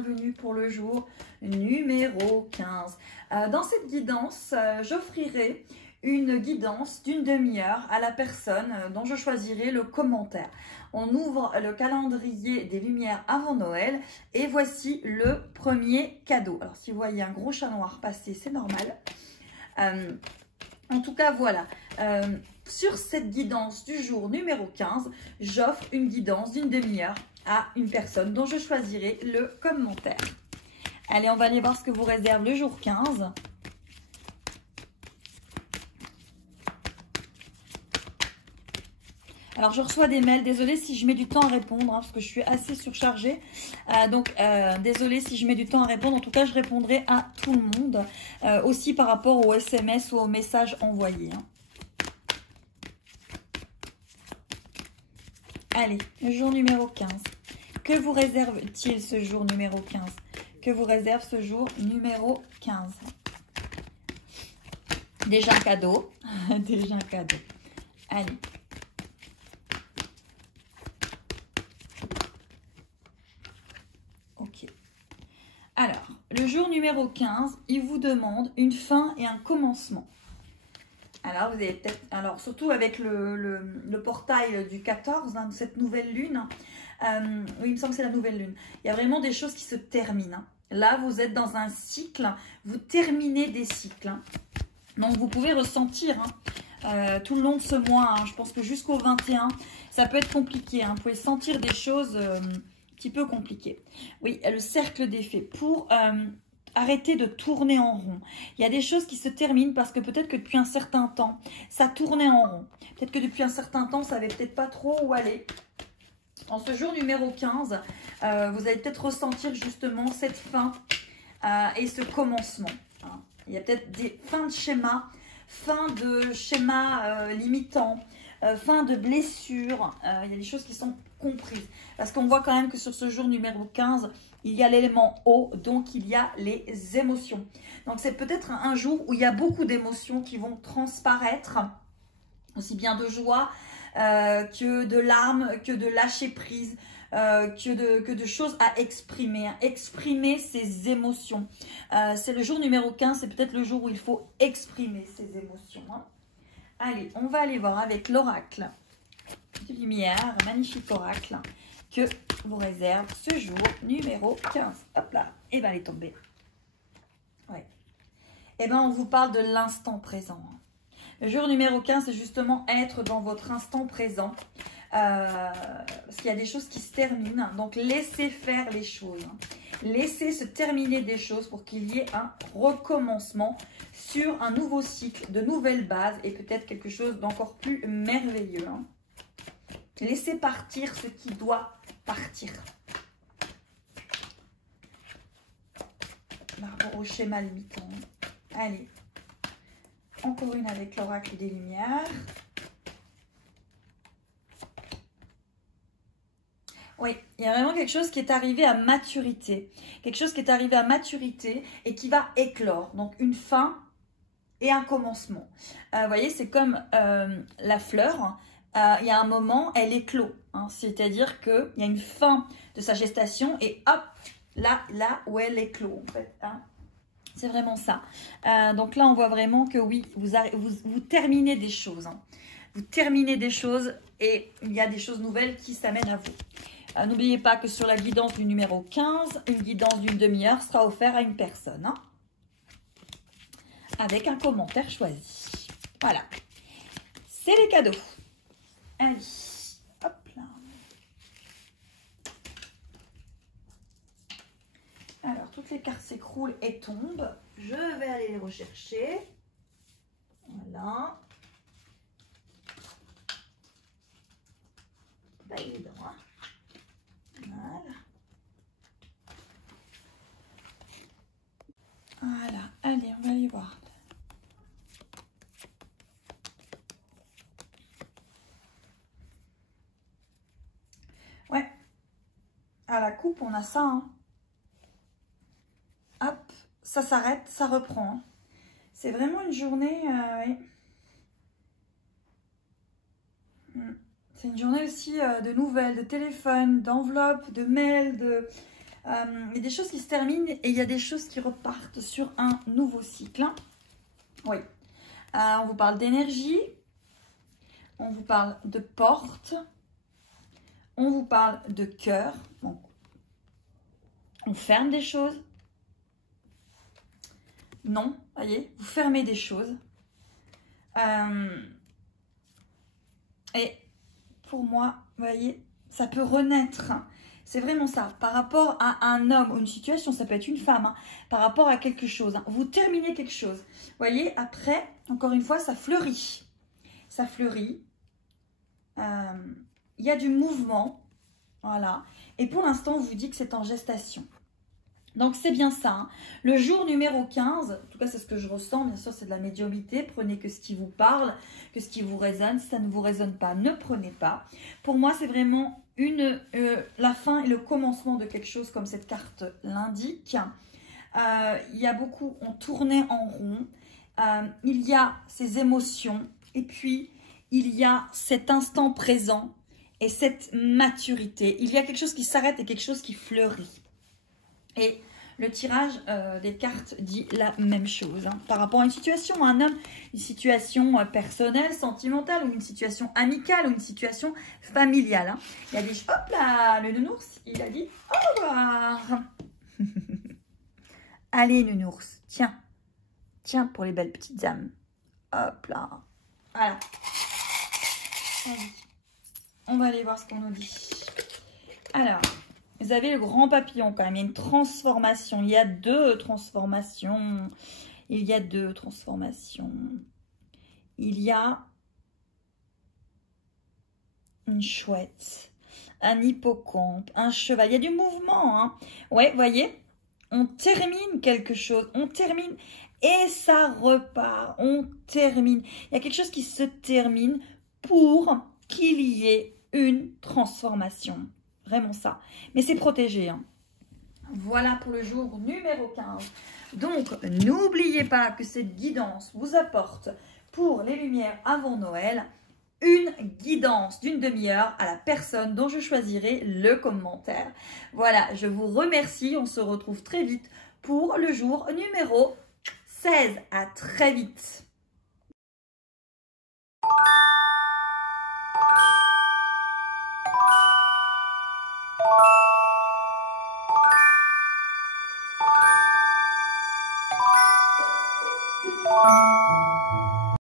bienvenue pour le jour numéro 15. Dans cette guidance, j'offrirai une guidance d'une demi-heure à la personne dont je choisirai le commentaire. On ouvre le calendrier des lumières avant Noël et voici le premier cadeau. Alors si vous voyez un gros chat noir passer, c'est normal. En tout cas, voilà. Sur cette guidance du jour numéro 15, j'offre une guidance d'une demi-heure à une personne dont je choisirai le commentaire. Allez, on va aller voir ce que vous réserve le jour 15. Alors, je reçois des mails. Désolée si je mets du temps à répondre, parce que je suis assez surchargée. Désolée si je mets du temps à répondre. En tout cas, je répondrai à tout le monde. Aussi par rapport aux SMS ou aux messages envoyés. Allez, le jour numéro 15. Que vous réserve-t-il ce jour numéro 15? Que vous réserve ce jour numéro 15? Déjà un cadeau. Déjà un cadeau. Allez. Ok. Alors, le jour numéro 15, il vous demande une fin et un commencement. Alors, vous avez peut-être, alors surtout avec le portail du 14, hein, de cette nouvelle lune, oui, il me semble que c'est la nouvelle lune, il y a vraiment des choses qui se terminent. Hein. Là, vous êtes dans un cycle, vous terminez des cycles. Hein. Donc, vous pouvez ressentir tout le long de ce mois, hein, je pense que jusqu'au 21, ça peut être compliqué. Hein, vous pouvez sentir des choses un petit peu compliquées. Oui, le cercle d'effet pour... arrêtez de tourner en rond. Il y a des choses qui se terminent parce que peut-être que depuis un certain temps, ça tournait en rond. Peut-être que depuis un certain temps, ça savait peut-être pas trop où aller. En ce jour numéro 15, vous allez peut-être ressentir justement cette fin et ce commencement. Hein. Il y a peut-être des fins de schéma, fin de schéma limitant, fin de blessure. Il y a des choses qui sont comprises. Parce qu'on voit quand même que sur ce jour numéro 15, il y a l'élément eau, donc il y a les émotions. Donc c'est peut-être un jour où il y a beaucoup d'émotions qui vont transparaître, aussi bien de joie que de larmes, que de lâcher prise, que de choses à exprimer. Hein. Exprimer ses émotions. C'est le jour numéro 15, c'est peut-être le jour où il faut exprimer ses émotions. Hein. Allez, on va aller voir avec l'oracle de lumière, magnifique oracle, que vous réserve ce jour numéro 15. Hop là, et bien elle est tombée. Ouais. Et bien on vous parle de l'instant présent. Le jour numéro 15, c'est justement être dans votre instant présent. Parce qu'il y a des choses qui se terminent. Donc laissez faire les choses. Laissez se terminer des choses pour qu'il y ait un recommencement sur un nouveau cycle, de nouvelles bases et peut-être quelque chose d'encore plus merveilleux. Hein. Laissez partir ce qui doit partir. Par rapport au schéma limitant. Allez. Encore une avec l'oracle des lumières. Oui, il y a vraiment quelque chose qui est arrivé à maturité. Quelque chose qui est arrivé à maturité et qui va éclore. Donc une fin et un commencement. Vous voyez, c'est comme la fleur. Il y a un moment, elle éclot. Hein, c'est-à-dire qu'il y a une fin de sa gestation et hop, là où elle éclot en fait. Hein. C'est vraiment ça. Donc là, on voit vraiment que oui, vous terminez des choses. Hein. Vous terminez des choses et il y a des choses nouvelles qui s'amènent à vous. N'oubliez pas que sur la guidance du numéro 15, une guidance d'une demi-heure sera offerte à une personne. Hein, avec un commentaire choisi. Voilà. C'est les cadeaux. Allez, hop là. Alors, toutes les cartes s'écroulent et tombent. Je vais aller les rechercher. Voilà. Pas évident, hein. Voilà. Voilà. Allez, on va aller voir. Ouais. À la coupe, on a ça, hein. Hop, ça s'arrête, ça reprend. C'est vraiment une journée... C'est une journée aussi de nouvelles, de téléphones, d'enveloppes, de mails, Il y a des choses qui se terminent et il y a des choses qui repartent sur un nouveau cycle. Oui. On vous parle d'énergie. On vous parle de porte. On vous parle de cœur. Bon. On ferme des choses. Non, voyez, vous fermez des choses. Et pour moi, vous voyez, ça peut renaître. C'est vraiment ça. Par rapport à un homme ou une situation, ça peut être une femme, hein, par rapport à quelque chose. Hein. Vous terminez quelque chose. Vous voyez, après, encore une fois, ça fleurit. Ça fleurit. Il y a du mouvement. Voilà. Et pour l'instant, on vous dit que c'est en gestation. Donc, c'est bien ça. Hein. Le jour numéro 15, en tout cas, c'est ce que je ressens. Bien sûr, c'est de la médiumnité. Prenez que ce qui vous parle, que ce qui vous résonne. Si ça ne vous résonne pas, ne prenez pas. Pour moi, c'est vraiment la fin et le commencement de quelque chose comme cette carte l'indique. Il y a beaucoup, on tournait en rond. Il y a ces émotions. Et puis, il y a cet instant présent et cette maturité. Il y a quelque chose qui s'arrête et quelque chose qui fleurit. Et le tirage des cartes dit la même chose. Hein, par rapport à une situation, un homme, une situation personnelle, sentimentale, ou une situation amicale, ou une situation familiale. Hein. Il a dit, hop là, le nounours, il a dit au revoir. Allez, nounours, tiens. Tiens pour les belles petites âmes. Hop là. Voilà. On va aller voir ce qu'on nous dit. Alors... Vous avez le grand papillon quand même, il y a une transformation, il y a deux transformations, il y a une chouette, un hippocampe, un cheval, il y a du mouvement, hein. Ouais, vous voyez, on termine quelque chose, on termine et ça repart, on termine. Il y a quelque chose qui se termine pour qu'il y ait une transformation. Vraiment ça. Mais c'est protégé. Hein. Voilà pour le jour numéro 15. Donc, n'oubliez pas que cette guidance vous apporte pour les lumières avant Noël une guidance d'une demi-heure à la personne dont je choisirai le commentaire. Voilà, je vous remercie. On se retrouve très vite pour le jour numéro 16. À très vite. Thank you.